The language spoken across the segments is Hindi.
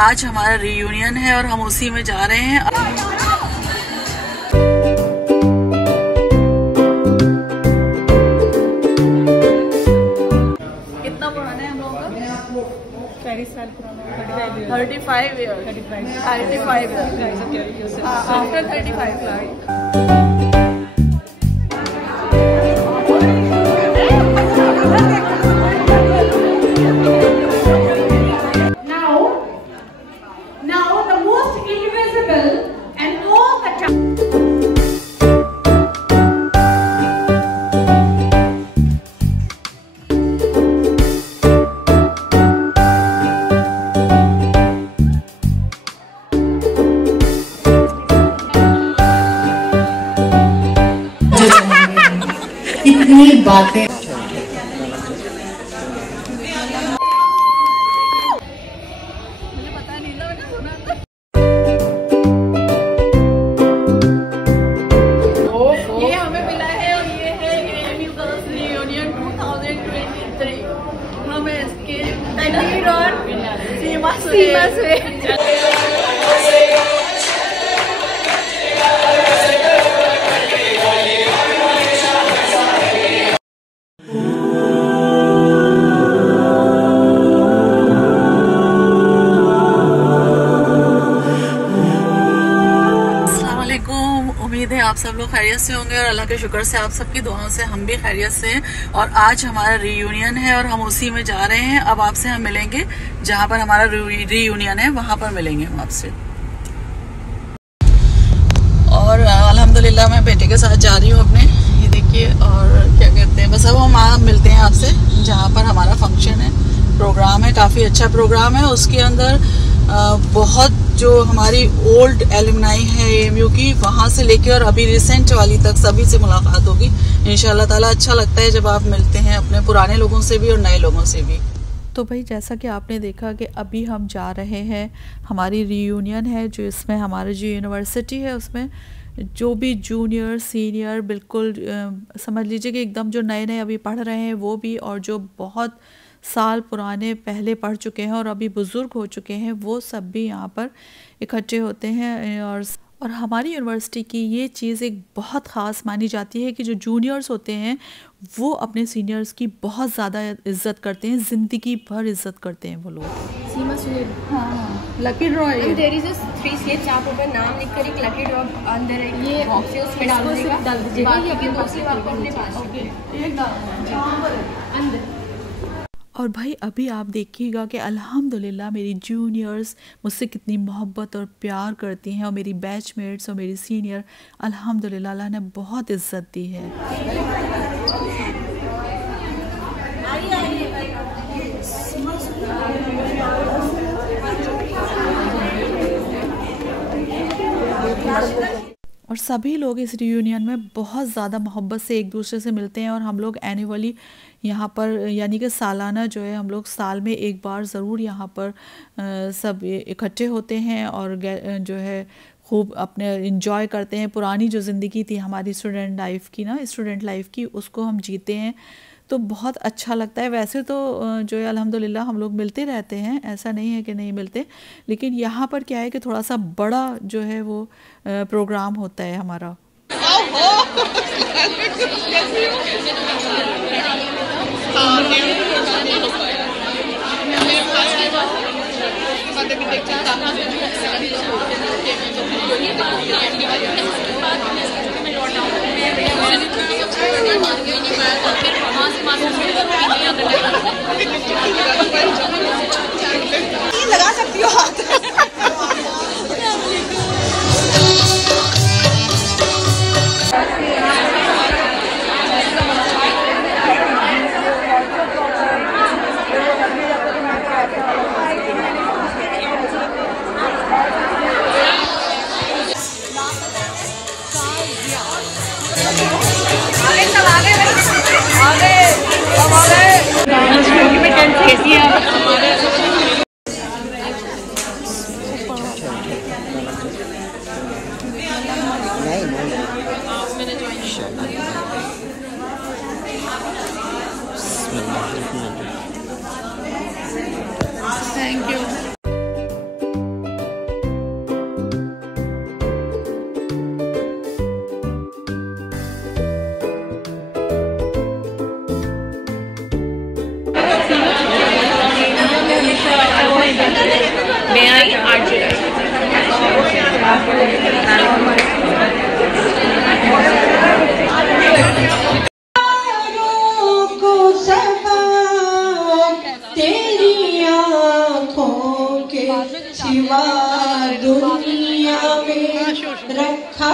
आज हमारा रीयूनियन है और हम उसी में जा रहे हैं। कितना पुराना है हम लोग का? 30 साल पुराना, 35 year. After 35 Now the most invisible and all the time. इतनी बातें सीमा से। उम्मीद है आप सब लोग खैरियत से होंगे और अल्लाह के शुक्र से आप सबकी दुआओं से हम भी खैरियत से हैं। और आज हमारा रीयूनियन है और हम उसी में जा रहे हैं। अब आपसे हम मिलेंगे जहां पर हमारा रीयूनियन है, वहां पर मिलेंगे हम आपसे। और अल्हम्दुलिल्लाह मैं बेटे के साथ जा रही हूँ अपने, ये देखिए। और क्या कहते हैं, बस अब हम मिलते हैं आपसे जहाँ पर हमारा फंक्शन है, प्रोग्राम है। काफ़ी अच्छा प्रोग्राम है। उसके अंदर बहुत जो हमारी ओल्ड एलुमनाई है AMU की, वहाँ से लेके और अभी रिसेंट वाली तक सभी से मुलाकात होगी इंशाल्लाह ताला। अच्छा लगता है जब आप मिलते हैं अपने पुराने लोगों से भी और नए लोगों से भी। तो भाई जैसा कि आपने देखा कि अभी हम जा रहे हैं, हमारी रीयूनियन है जो इसमें हमारी जो यूनिवर्सिटी है उसमें जो भी जूनियर सीनियर बिल्कुल समझ लीजिए कि एकदम जो नए नए अभी पढ़ रहे हैं वो भी, और जो बहुत साल पुराने पहले पढ़ चुके हैं और अभी बुज़ुर्ग हो चुके हैं वो सब भी यहाँ पर इकट्ठे होते हैं। और हमारी यूनिवर्सिटी की ये चीज़ एक बहुत ख़ास मानी जाती है कि जो जूनियर्स होते हैं वो अपने सीनियर्स की बहुत ज़्यादा इज़्ज़त करते हैं, ज़िंदगी भर इज़्ज़त करते हैं वो लोग। सीमा सुनील, हाँ, लकी ड्रॉ है। देयर इज 3 स्लिप्स, आप ऊपर नाम लिखकर एक लकी ड्रॉ अंदर ये बॉक्स है उसमें डाल दीजिएगा। ये अपने दोस्त को आपको अपने पास एक अंदर। और भाई अभी आप देखिएगा कि अल्हम्दुलिल्लाह मेरी जूनियर्स मुझसे कितनी मोहब्बत और प्यार करती हैं, और मेरी बैचमेट्स और मेरी सीनियर अल्हम्दुलिल्लाह अल्लाह ने बहुत इज़्ज़त दी है। और सभी लोग इस रियूनियन में बहुत ज़्यादा मोहब्बत से एक दूसरे से मिलते हैं। और हम लोग एनुअली यहाँ पर यानी कि सालाना जो है हम लोग साल में एक बार ज़रूर यहाँ पर सब इकट्ठे होते हैं और जो है खूब अपने इंजॉय करते हैं। पुरानी जो ज़िंदगी थी हमारी स्टूडेंट लाइफ की उसको हम जीते हैं, तो बहुत अच्छा लगता है। वैसे तो जो है अल्हम्दुलिल्लाह हम लोग मिलते रहते हैं, ऐसा नहीं है कि नहीं मिलते, लेकिन यहाँ पर क्या है कि थोड़ा सा बड़ा जो है वो प्रोग्राम होता है हमारा। लगा सकती हो हाथ। Thank you. जुलाई 8 जुलाई। तेरी आँखों के सिवा दुनिया में रखा।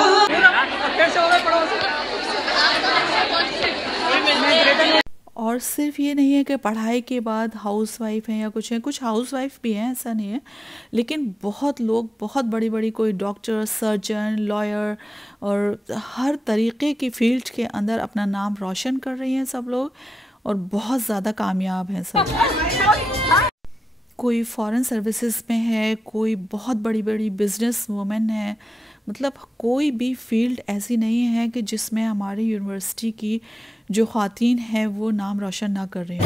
और सिर्फ ये नहीं है कि पढ़ाई के बाद हाउसवाइफ हैं या कुछ हैं, कुछ हाउसवाइफ भी हैं, ऐसा नहीं है, लेकिन बहुत लोग बहुत बड़ी बड़ी कोई डॉक्टर, सर्जन, लॉयर और हर तरीके की फील्ड के अंदर अपना नाम रोशन कर रही हैं सब लोग, और बहुत ज़्यादा कामयाब हैं सब। कोई फॉरेन सर्विसेज में है, कोई बहुत बड़ी बड़ी बिजनेस वुमेन है, मतलब कोई भी फील्ड ऐसी नहीं है कि जिसमें हमारी यूनिवर्सिटी की जो ख़वातीन हैं वो नाम रोशन ना कर रही हैं।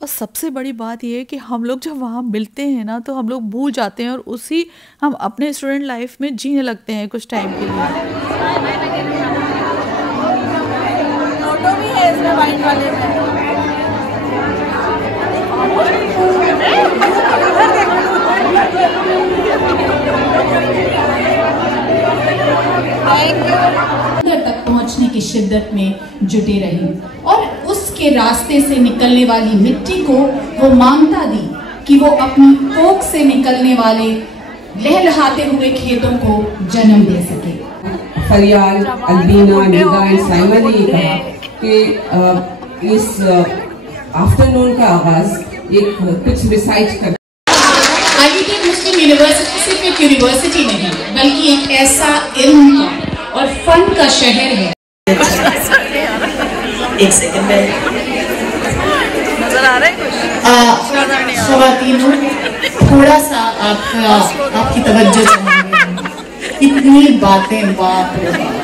और सबसे बड़ी बात यह है कि हम लोग जब वहाँ मिलते हैं ना तो हम लोग भूल जाते हैं और उसी हम अपने स्टूडेंट लाइफ में जीने लगते हैं कुछ टाइम के लिए। फोटो भी है इसमें वाइन वाले में। तक पहुंचने की शिद्दत में जुटे रहे और उसके रास्ते से निकलने वाली मिट्टी को वो मानता दी कि वो अपनी कोख से निकलने वाले लहलहाते हुए खेतों को जन्म दे सके। फरियाल, अल्बीना, निदा एंड साइमन ने कहा कि इस आफ्टरनून का आगाज एक कुछ रिसाइट कर। अलीगढ़ मुस्लिम यूनिवर्सिटी सिर्फ एक यूनिवर्सिटी नहीं बल्कि एक ऐसा इल्म का और फन का शहर है। एक सेकंड में नजर आ रहा है कुछ? ख़वातीनों, थोड़ा सा आपकी तवज्जो चाहेंगे। इतनी बातें, बाप रे बाप।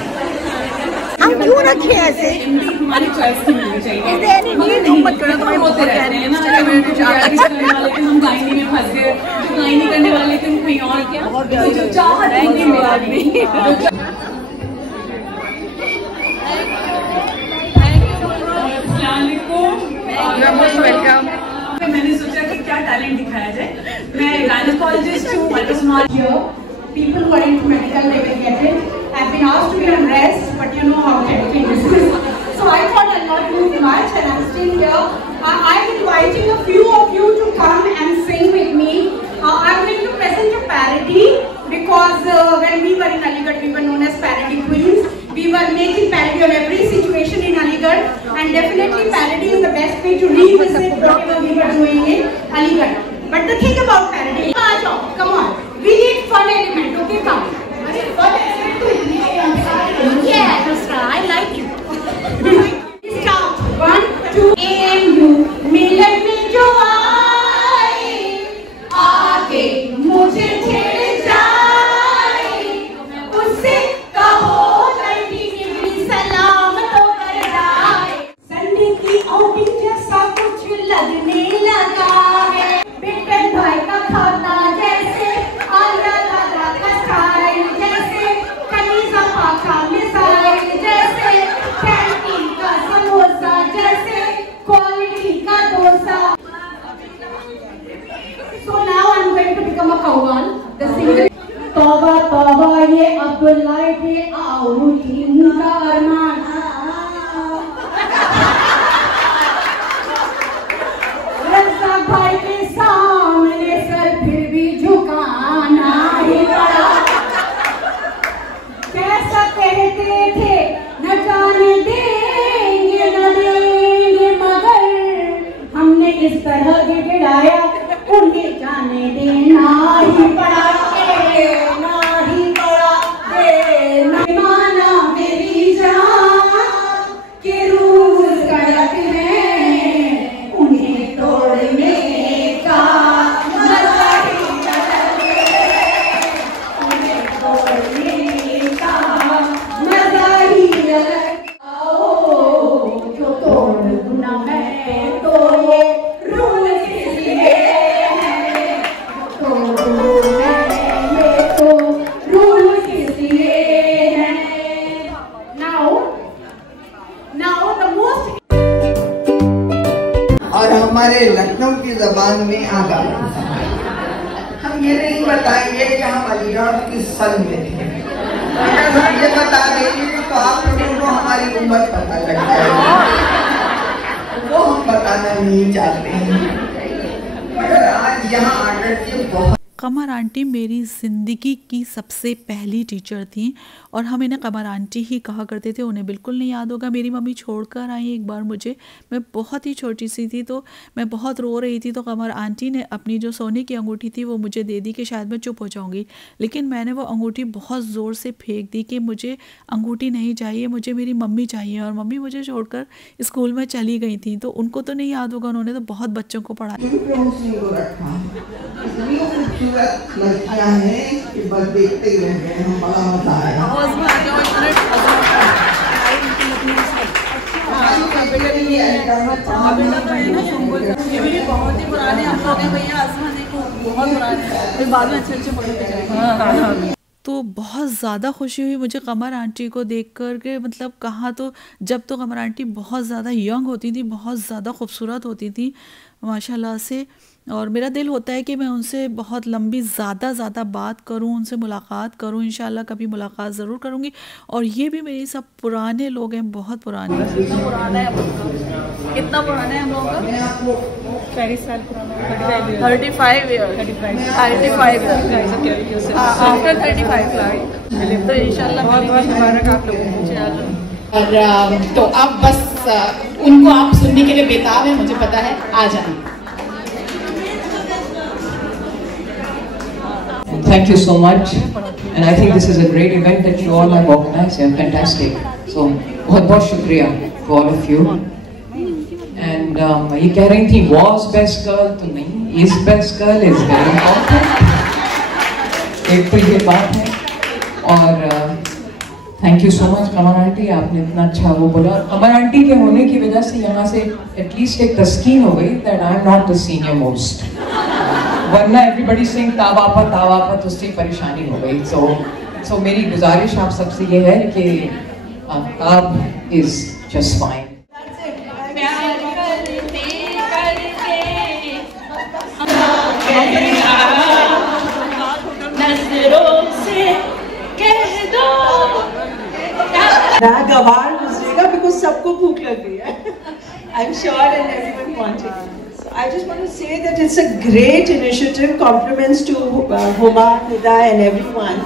हम क्यों रखे ऐसे? हमारी चॉइस की मिलनी चाहिए। नहीं मत करो, तुम्हारे होते रहते हैं हम गायनी में फंस गए, जो गायनी करने वाले थे कहीं और क्या, जो चाहत है मेरा भी। वेलकम। मैंने सोचा कि क्या टैलेंट दिखाया जाए। मैं गायनेकोलॉजिस्ट हूँ, ultrasound. People who are into medical, they will get it. I've been asked to be on rest, but you know how hectic this is. So I thought I'll not move much, and I'm still here. I'm inviting a few of you to come and sing with me. I'm going to present a parody because when we were in Aligarh, we were known as parody queens. We were making parody of every situation in Aligarh, and definitely parody is the best way to revisit whatever we were doing in Aligarh. But the thing about parody, come on, we need fun element, okay? Come. Fun element. Yeah, I like you. Start. 1, 2. AMU मिलन में जो आए, आगे मुझे छेड़ जाए, उससे कहो नहीं सलाम तो कर जाए। संडे की आउटिंग जैसा कुछ लगने लगा है, बिटन भाई का खाता जैसे, आला दादा का स्टाइल जैसे, कनीजा पाका मिसाइल जैसे, कैंटीन का समोसा जैसे, क्वालिटी का dosa. So now I'm going to become a qawwal, the singer. तौबा तौबा ये अब्दुल्ला के आउटिंग का अरमान। रज़ा भाई के सामने सर फिर भी झुकाना ही पड़ा। कैसा कहते थे न जाने देंगे न देंगे, मगर हमने इस तरह गिड़ाया उन्हें जाने देना ही पड़ा। कुरान में आगा हम ये नहीं बताएंगे कि हम अलीगढ़ किस सन में थे। अगर हम ये बता देंगे तो आप लोगों को हमारी उम्र पता लग जाएगी, वो हम बताना नहीं चाहते हैं। मगर आज यहाँ आकर के बहुत कमर आंटी मेरी ज़िंदगी की सबसे पहली टीचर थी और हम इन्हें कमर आंटी ही कहा करते थे। उन्हें बिल्कुल नहीं याद होगा, मेरी मम्मी छोड़कर आई एक बार मुझे, मैं बहुत ही छोटी सी थी तो मैं बहुत रो रही थी, तो कमर आंटी ने अपनी जो सोने की अंगूठी थी वो मुझे दे दी कि शायद मैं चुप हो जाऊँगी, लेकिन मैंने वो अंगूठी बहुत ज़ोर से फेंक दी कि मुझे अंगूठी नहीं चाहिए, मुझे मेरी मम्मी चाहिए। और मम्मी मुझे छोड़कर स्कूल में चली गई थी, तो उनको तो नहीं याद होगा, उन्होंने तो बहुत बच्चों को पढ़ाया। लड़कियां हैं कि बस देखते ही रह गए, हम बड़ा मजा आया। ये भी बहुत ही पुराने हम लोग हैं भैया, आसमान देखो बहुत पुराने, बाद में अच्छे पढ़ के जाएंगे। तो बहुत ज़्यादा खुशी हुई मुझे कमर आंटी को देख कर के, मतलब कहाँ तो जब तो कमर आंटी बहुत ज़्यादा यंग होती थी, बहुत ज़्यादा खूबसूरत होती थी माशाल्लाह से, और मेरा दिल होता है कि मैं उनसे बहुत लंबी ज़्यादा बात करूं, उनसे मुलाकात करूं, इंशाल्लाह कभी मुलाकात ज़रूर करूंगी। और ये भी मेरे सब पुराने लोग हैं, बहुत पुराने। कितना पुराना है कितना पुराना है हम लोगों का? 40 साल पुराना, 35 ईयर, 35 ईयर आफ्टर 35 तो इंशाल्लाह बहुत मुबारक आप लोगों को। और तो अब बस उनको आप सुनने के लिए बेताब है, मुझे पता है, आ जाए। Thank you so much, and I think this is a great event that you all have organized. Yeah, fantastic. So, बहुत शुक्रिया to all of you. And ये कह रही थी was best girl, तो नहीं, is best girl is very important. एक तो ये बात है, और thank you so much Qamar aunty, आपने इतना अच्छा वो बोला। कमर आंटी के होने की वजह से यहाँ से एटलीस्ट एक तस्कीन हो गई that I am not the senior most. वरना एवरीबडी सिंग तावापा तो उससे परेशानी हो गई। सो मेरी गुजारिश आप सबसे ये है कि आप इज जस्ट फाइन। गवार गुजरेगा बिकॉज सबको भूख लग रही है। I'm sure and everyone wanting. So I just want to say that it's a great initiative. Compliments to Huma, Nida and everyone.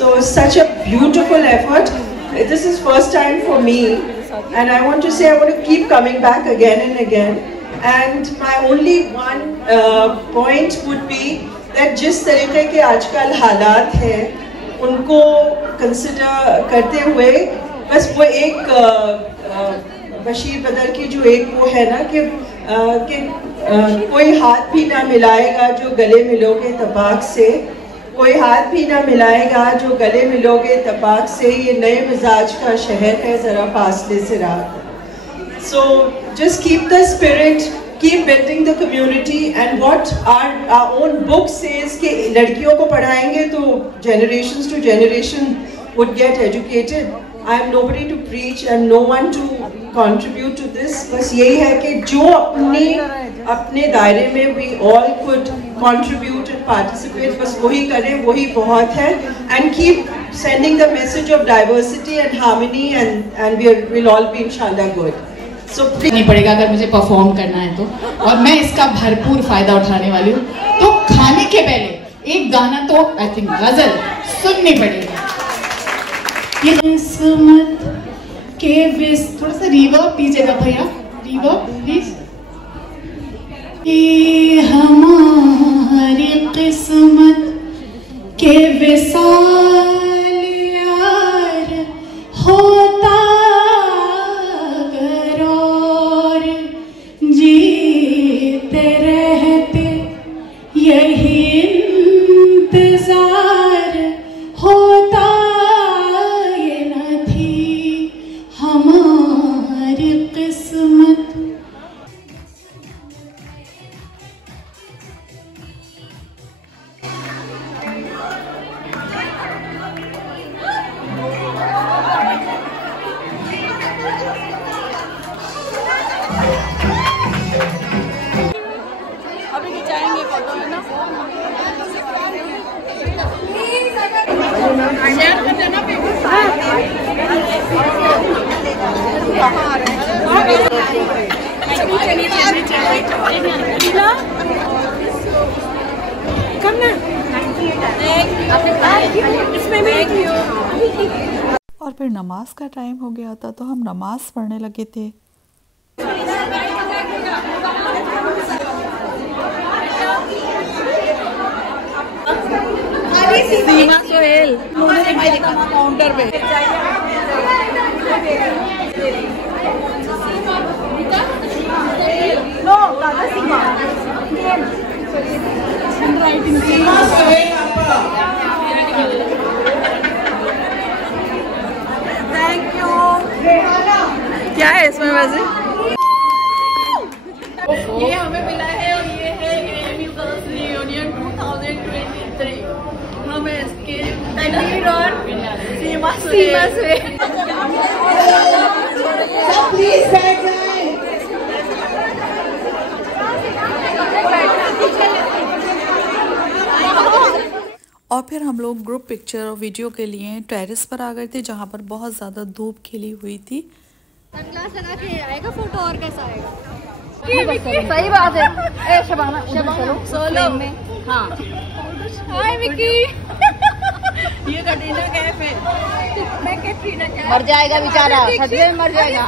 So such a beautiful effort. This is first time for me, and I want to say I want to keep coming back again and again. And my only one point would be that जिस तरीके के आजकल हालात हैं उनको consider करते हुए बस वो एक बशीर बदर की जो एक वो है ना कि कोई हाथ भी ना मिलाएगा जो गले मिलोगे तपाक से, कोई हाथ भी ना मिलाएगा जो गले मिलोगे तपाक से, ये नए मिजाज का शहर है ज़रा फासले से रात। So just keep the spirit, keep building the community, and what our own book says कि लड़कियों को पढ़ाएंगे तो generations to generation would get educated. I am nobody to preach and no one to contribute to this. बस यही है कि जो अपने दायरे में we all could contribute and participate, बस वही करें, वही बहुत है, and keep sending the message of diversity and harmony, and we'll all be inshallah good. So नहीं पड़ेगा अगर मुझे परफॉर्म करना है तो, और मैं इसका भरपूर फायदा उठाने वाली हूँ। तो खाने के पहले एक गाना तो आई थिंक गजल सुननी पड़ेगी। किस्मत के विस, थोड़ा सा रिवर्ब दीजिएगा भैया, रिवर्ब प्लीज। ये हमारी किस्मत के विसाल यार होता अगर और जीते रहते यही इंतजार होता, हमारी किस्मत। और फिर नमाज का टाइम हो गया था तो हम नमाज पढ़ने लगे थे। सीमा सोहेल काउंटर पे थैंक यू। क्या है इसमें वैसे? ये हमें मिला है और ये है AMU गर्ल्स रियूनियन 2023। हम इसके तनवीर और सीमा से सब प्लीज बैठ जाएं। और फिर हम लोग ग्रुप पिक्चर और वीडियो के लिए टेरेस पर आ गए थे जहाँ पर बहुत ज़्यादा धूप खिली हुई थी। सनग्लास लगा के आएगा फोटो और कैसा आएगा? सही बात है। शबाना सोलो में। हाँ हाय विकी। ये कटरीना कैफ है। मैं कैटरीना कैफ। मर जाएगा बेचारा, सच में मर जाएगा।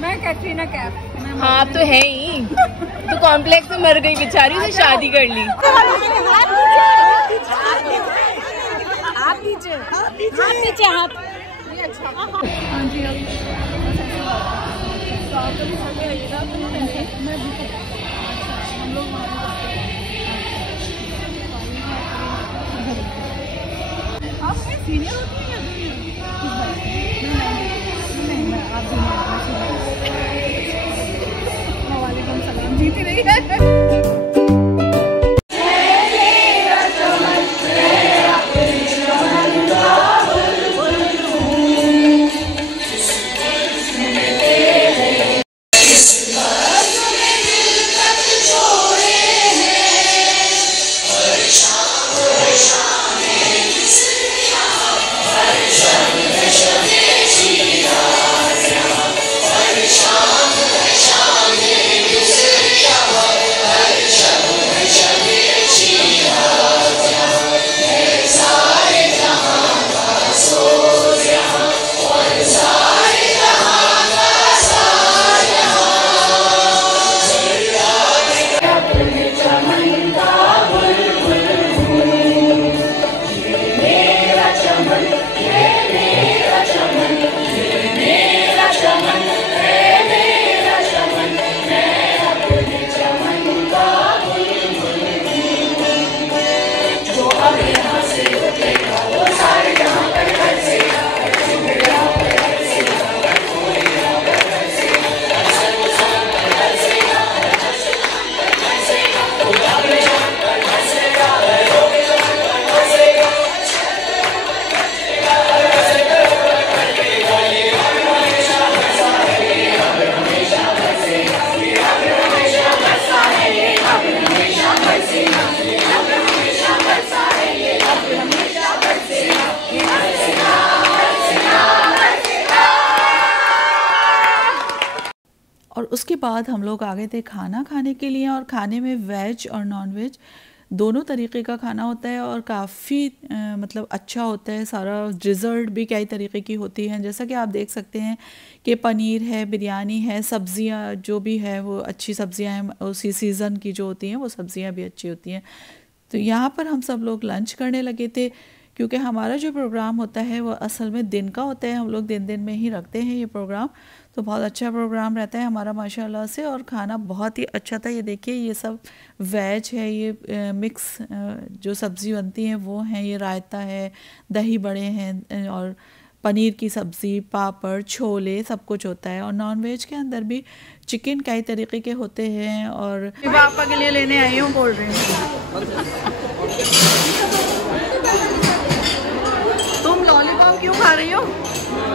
मैं कैटरीना कैफ। हाँ तो है ही, तो कॉम्प्लेक्स में मर गई बेचारी, तो शादी कर ली। आप नीचे हाथ। हाँ जी आप सीनियर होती हैं या जूनियर? आप जूनियर। वालेकुम सलाम। जीती रही है। और उसके बाद हम लोग आ गए थे खाना खाने के लिए। और खाने में वेज और नॉन वेज दोनों तरीके का खाना होता है और काफ़ी मतलब अच्छा होता है सारा। डिज़र्ट भी कई तरीके की होती हैं, जैसा कि आप देख सकते हैं कि पनीर है, बिरयानी है, सब्ज़ियाँ जो भी है वो अच्छी सब्ज़ियाँ हैं, उसी सीज़न की जो होती हैं वो सब्ज़ियाँ भी अच्छी होती हैं। तो यहाँ पर हम सब लोग लंच करने लगे थे, क्योंकि हमारा जो प्रोग्राम होता है वो असल में दिन का होता है। हम लोग दिन में ही रखते हैं ये प्रोग्राम, तो बहुत अच्छा प्रोग्राम रहता है हमारा माशाल्लाह से। और खाना बहुत ही अच्छा था। ये देखिए ये सब वेज है, ये मिक्स जो सब्ज़ी बनती हैं वो हैं, ये रायता है, दही बड़े हैं और पनीर की सब्ज़ी, पापड़, छोले, सब कुछ होता है। और नॉन वेज के अंदर भी चिकन कई तरीके के होते हैं। और पापा के लिए लेने आई हूँ कोल्ड ड्रिंक। तुम लॉलीपॉप क्यों खा रही हो?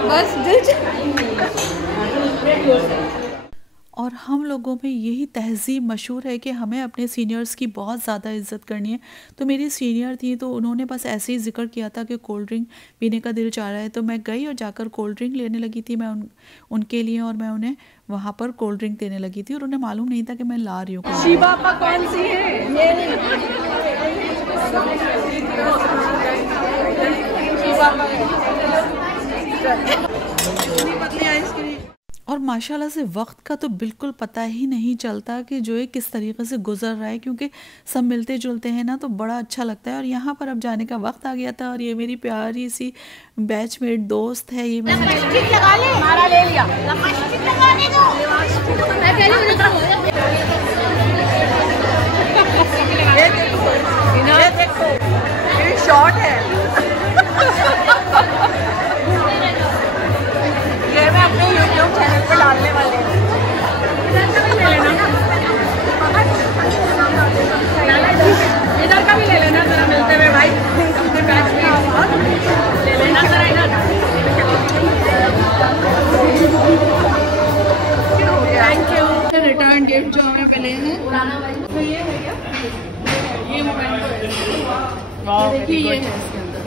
बस और हम लोगों में यही तहज़ीब मशहूर है कि हमें अपने सीनियर्स की बहुत ज़्यादा इज़्ज़त करनी है। तो मेरी सीनियर थी तो उन्होंने बस ऐसे ही ज़िक्र किया था कि कोल्ड ड्रिंक पीने का दिल चाह रहा है, तो मैं गई और जाकर कोल्ड ड्रिंक लेने लगी थी मैं उनके लिए, और मैं उन्हें वहाँ पर कोल्ड ड्रिंक देने लगी थी और उन्हें मालूम नहीं था कि मैं ला रही हूँ। शिवा आपा कौन सी है? और माशाल्लाह से वक्त का तो बिल्कुल पता ही नहीं चलता कि जो है किस तरीके से गुजर रहा है, क्योंकि सब मिलते जुलते हैं ना तो बड़ा अच्छा लगता है। और यहाँ पर अब जाने का वक्त आ गया था और ये मेरी प्यारी सी बैचमेट दोस्त है, ये शॉर्ट है ये मैं अपने YouTube चैनल पे डालने वाली हूँ। इधर का भी ले लेना जरा मिलते हुए भाई, ले लेना जरा इधर। Thank you. रिटर्न गिफ्ट जो हमें मिले हैं, तो ये है क्या? ये मोबाइल देखिए, ये है इसके अंदर।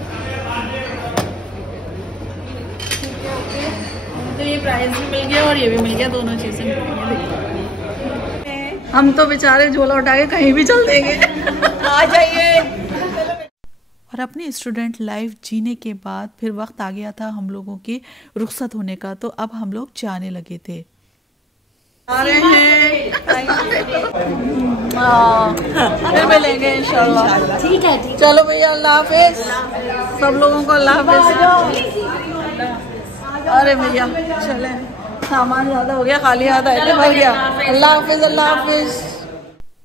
तो ये प्राइस भी मिल गया और ये भी मिल गया, दोनों चीजें मिल गई। हम तो बेचारे झोला उठा के कहीं भी चल देंगे। आ जाइए। और अपनी स्टूडेंट लाइफ जीने के बाद फिर वक्त आ गया था हम लोगों की रुखसत होने का, तो अब हम लोग जाने लगे थे। आ रहे हैं, फिर मिलेंगे इंशाल्लाह। ठीक है, चलो भैया, अल्लाह हाफिज सब लोगों को, अल्लाह हाफिज। अरे भैया चले, सामान ज़्यादा हो गया, खाली हाथ आए थे, भर गया। अल्लाह हाफिज, अल्लाह हाफिज।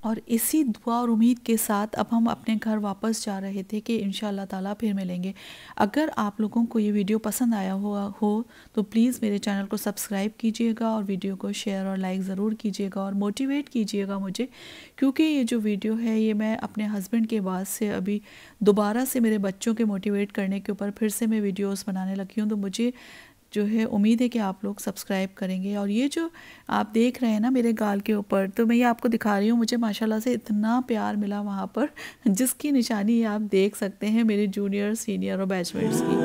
और इसी दुआ और उम्मीद के साथ अब हम अपने घर वापस जा रहे थे कि इंशाअल्लाह ताला फिर मिलेंगे। अगर आप लोगों को ये वीडियो पसंद आया हो तो प्लीज़ मेरे चैनल को सब्सक्राइब कीजिएगा और वीडियो को शेयर और लाइक ज़रूर कीजिएगा और मोटिवेट कीजिएगा मुझे, क्योंकि ये जो वीडियो है ये मैं अपने हस्बैंड के बाद से अभी दोबारा से मेरे बच्चों के मोटिवेट करने के ऊपर फिर से मैं वीडियोज़ बनाने लगी हूँ। तो मुझे जो है उम्मीद है कि आप लोग सब्सक्राइब करेंगे। और ये जो आप देख रहे हैं ना मेरे गाल के ऊपर, तो मैं ये आपको दिखा रही हूँ, मुझे माशाल्लाह से इतना प्यार मिला वहाँ पर, जिसकी निशानी आप देख सकते हैं मेरे जूनियर, सीनियर और बैचमेट्स की।